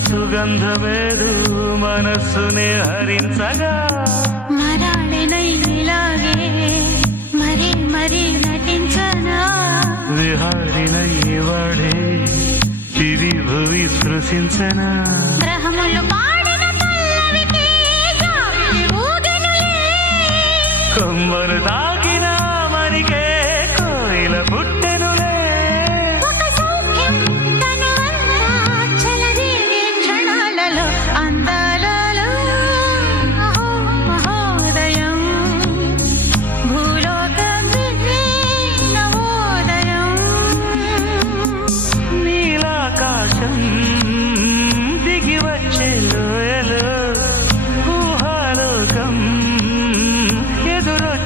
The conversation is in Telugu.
సుగంధమేదు మనస్సునే హరించగా. మరాళనై ఇలాగే మరీ మరీ నటించనా? విహారినై వాడే దివి భువి స్పృశించనా? గ్రహములు. కొమ్మరు తాకిన நேரம்